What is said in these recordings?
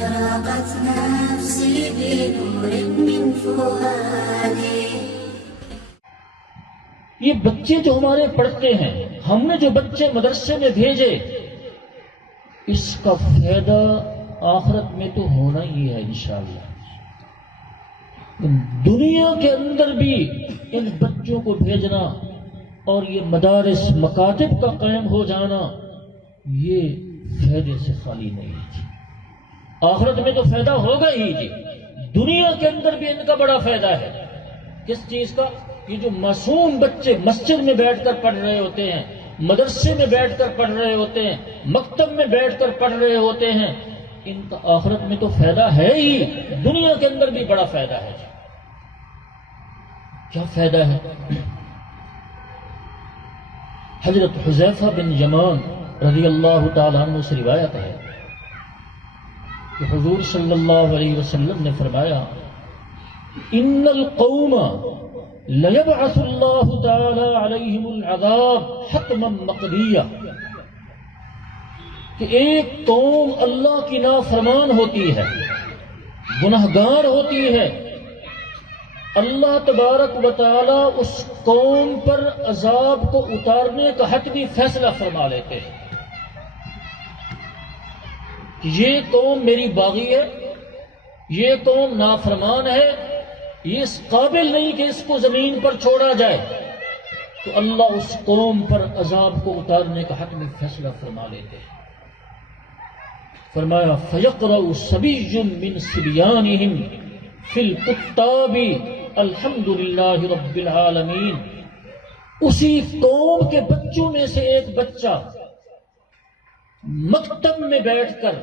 أشرقت نفسي بنور من فؤادي. یہ بچے جو ہمارے پڑھتے ہیں، ہم نے جو بچے مدرسے میں بھیجے، اس کا فائدہ آخرت میں تو ہونا ہی ہے انشاءاللہ. دنیا کے اندر بھی ان بچوں کو بھیجنا اور یہ مدارس مکاتب کا قائم ہو جانا، یہ فائدے سے خالی نہیں ہے جی. آخرت میں تو فائدہ ہوگا ہی جی. دنیا کے اندر بھی ان کا بڑا فائدہ ہے. کس چیز کا؟ یہ جو معصوم بچے مسجد میں بیٹھ کر پڑھ رہے ہوتے ہیں، مدرسے میں بیٹھ کر پڑھ رہے ہوتے ہیں، مکتب میں بیٹھ کر پڑھ رہے ہوتے ہیں، ان کا آخرت میں تو فائدہ ہے ہی، دنیا کے اندر بھی بڑا فائدہ ہے. کیا فائدہ ہے؟ حضرت حذیفہ بن یمان رضی اللہ تعالیٰ عنہ سے روایت ہے کہ حضور صلی اللہ علیہ وسلم نے فرمایا، ان القوم لیبعث اللہ تعالی علیہم العذاب حتما مقضیہ، کہ ایک قوم اللہ کی نافرمان ہوتی ہے، گنہگار ہوتی ہے، اللہ تبارک و تعالی اس قوم پر عذاب کو اتارنے کا حتمی فیصلہ فرما لیتے ہیں. یہ قوم میری باغی ہے، یہ قوم نافرمان ہے، یہ اس قابل نہیں کہ اس کو زمین پر چھوڑا جائے، تو اللہ اس قوم پر عذاب کو اتارنے کا حتمی فیصلہ فرما لیتے ہیں. فرمایا فَيَقْرَأُ صَبِيٌّ مِّن صِبْيَانِهِمْ فِي الْكُتَّابِ الحمد للہ رب العالمین. اسی قوم کے بچوں میں سے ایک بچہ مکتب میں بیٹھ کر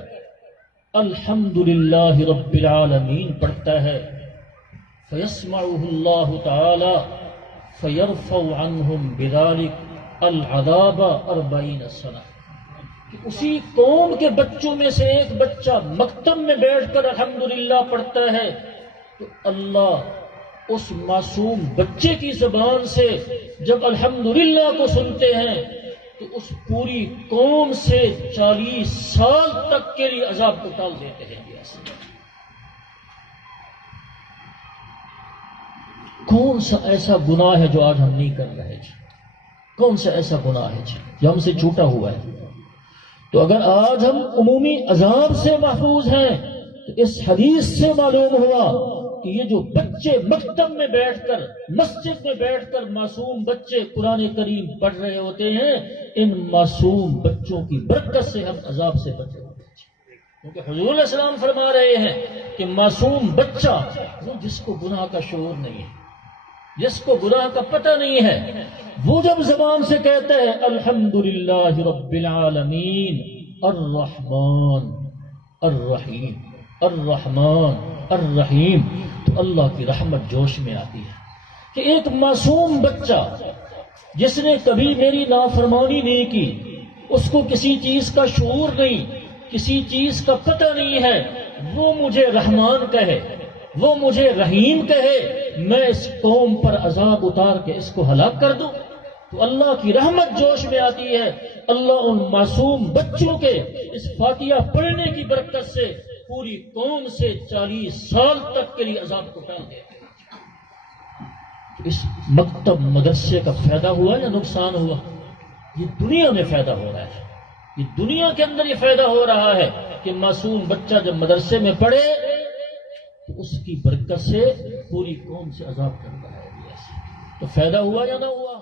الحمد للہ رب العالمین پڑھتا ہے. فیسمعہ اللہ تعالی فیرفع عنہم بذلک العذاب 40 سنہ. کہ اسی قوم کے بچوں میں سے ایک بچہ مکتب میں بیٹھ کر الحمدللہ پڑھتا ہے تو اللہ اس معصوم بچے کی زبان سے جب الحمدللہ کو سنتے ہیں تو اس پوری قوم سے 40 سال تک کے لیے عذاب کو ٹال دیتے ہیں. کون سا ایسا گناہ ہے جو آج ہم نہیں کر رہے جی؟ کون سا ایسا گناہ ہے جی جو ہم سے چھوٹا ہوا ہے؟ تو اگر آج ہم عمومی عذاب سے محفوظ ہیں تو اس حدیث سے معلوم ہوا کہ یہ جو بچے مکتب میں بیٹھ کر مسجد میں بیٹھ کر معصوم بچے قرآن کریم پڑھ رہے ہوتے ہیں، ان معصوم بچوں کی برکت سے ہم عذاب سے بچے ہوتے ہیں. کیونکہ حضور علیہ السلام فرما رہے ہیں کہ معصوم بچہ وہ جس کو گناہ کا شعور نہیں ہے، جس کو گناہ کا پتہ نہیں ہے، وہ جب زبان سے کہتا ہے الحمدللہ رب العالمین الرحمن الرحیم الرحمن الرحیم، تو اللہ کی رحمت جوش میں آتی ہے. کہ ایک معصوم بچہ جس نے کبھی میری نافرمانی نہیں کی، اس کو کسی چیز کا شعور نہیں، کسی چیز کا پتہ نہیں ہے، وہ مجھے رحمان کہے، وہ مجھے رحیم کہے، میں اس قوم پر عذاب اتار کے اس کو ہلاک کر دوں، تو اللہ کی رحمت جوش میں آتی ہے. اللہ ان معصوم بچوں کے اس فاتحہ پڑھنے کی برکت سے پوری قوم سے 40 سال تک کے لیے عذاب کو ٹال دیتے ہیں. اس مکتب مدرسے کا فائدہ ہوا یا نقصان ہوا؟ یہ دنیا میں فائدہ ہو رہا ہے، یہ دنیا کے اندر یہ فائدہ ہو رہا ہے کہ معصوم بچہ جب مدرسے میں پڑھے تو اس کی برکت سے پوری قوم سے عذاب کر رہا ہے. تو فائدہ ہوا یا نہ ہوا؟